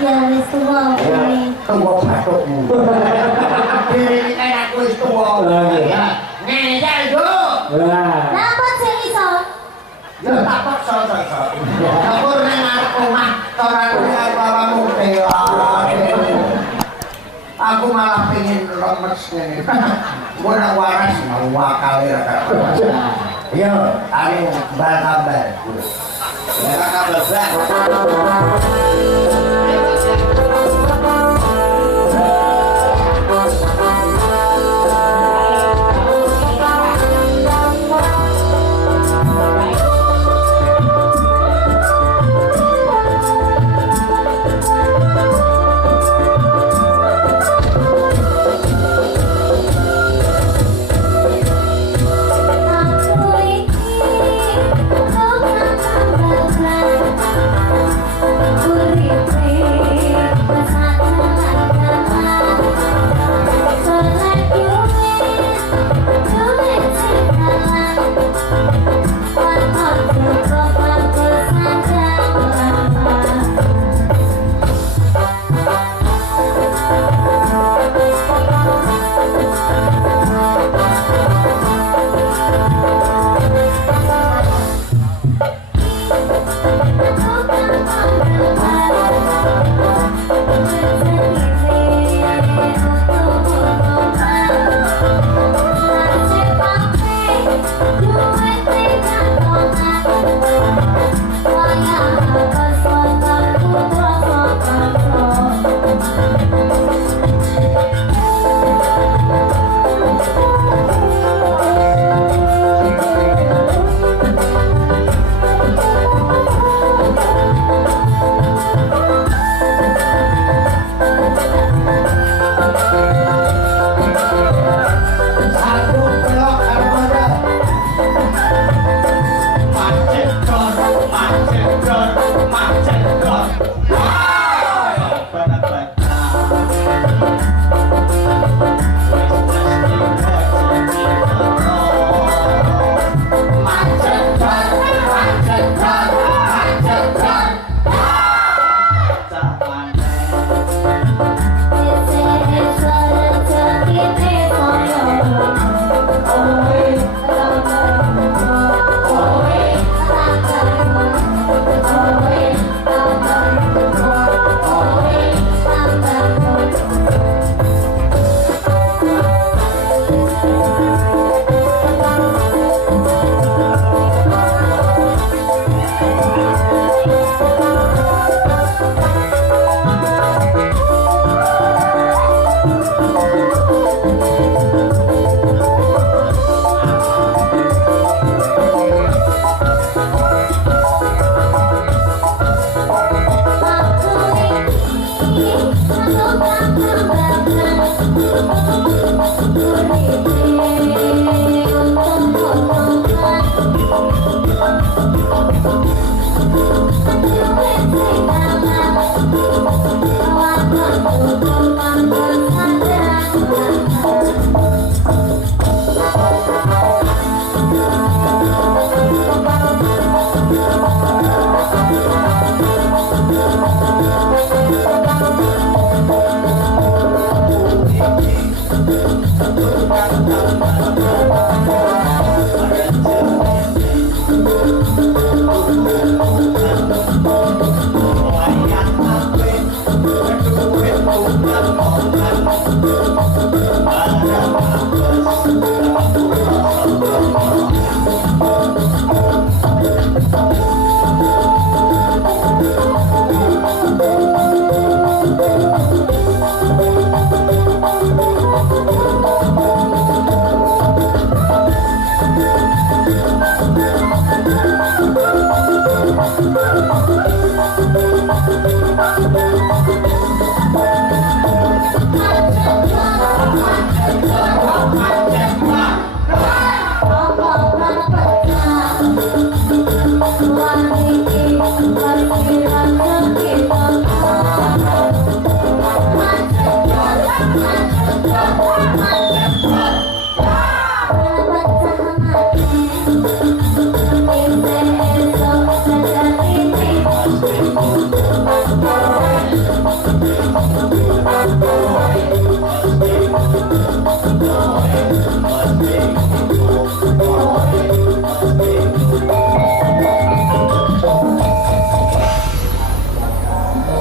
Ya wis tuwa ini. Tuwa batukmu. Dene iki kan aku wis tuwa. Ya. Ngeyel yo. Lah. Napa sing iso? Ya tak paksa to. Aku nang arep omah ora karo bawamu dewa. Aku malah pengen lemes ngene. Gua nak waras mau kali ra. Yo, ari bal kabar. Ya kabar bang.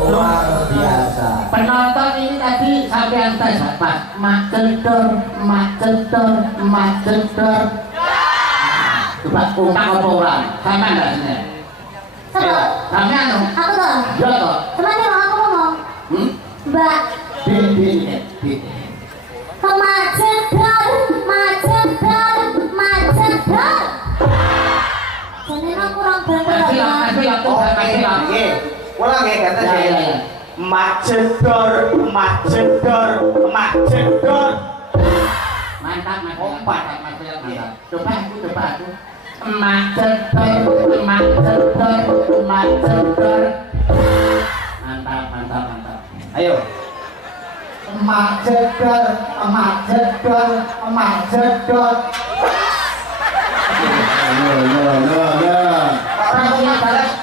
luar biasa. Penonton ini tadi sampai tes pas macedor. Coba ungkap apa orang? Sama enggak sini? Sama. Sama anu? Aku tuh. Ya toh. Coba nih aku ngomong. Mbak. Bi. Macedor. Jadi aku kurang bener. Oke. Ulang ya kata saya. Macedor. Mantap. Ompat. Coba aku. Macedor. Mantap. Ayo. Macedor.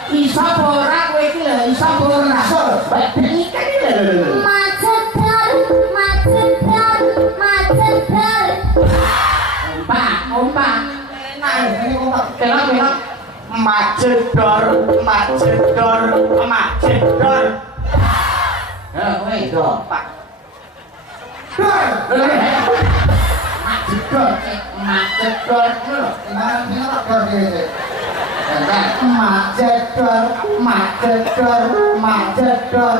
Isa pora kowe iki lho, isa pora. Badan iki kan lho. Macedor. Ompak. Kelak. Macedor. Ya, kowe do. Pak. Macedor lho. Macedor.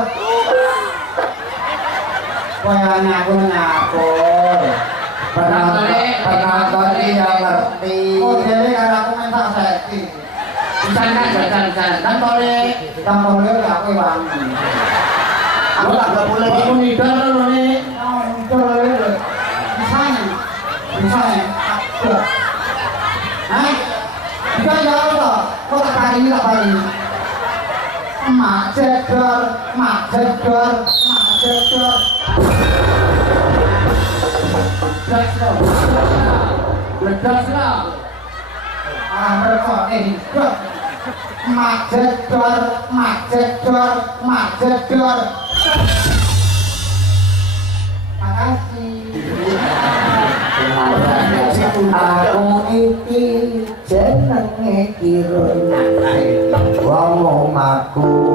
Koyane aku ngapur. Penonton ini yang ngerti. Oh, jadi karena aku main tak seki. Bisa. Tampole aku wangi. Aku tak boleh. Aku nidal lho nih. Bisa. Hah? Bisa jawab toh? Kok tak pari. Macedor. Ledas lah. Mereka ini Macedor. Makasih. Aku iki jenenge Kirun. Wong omahku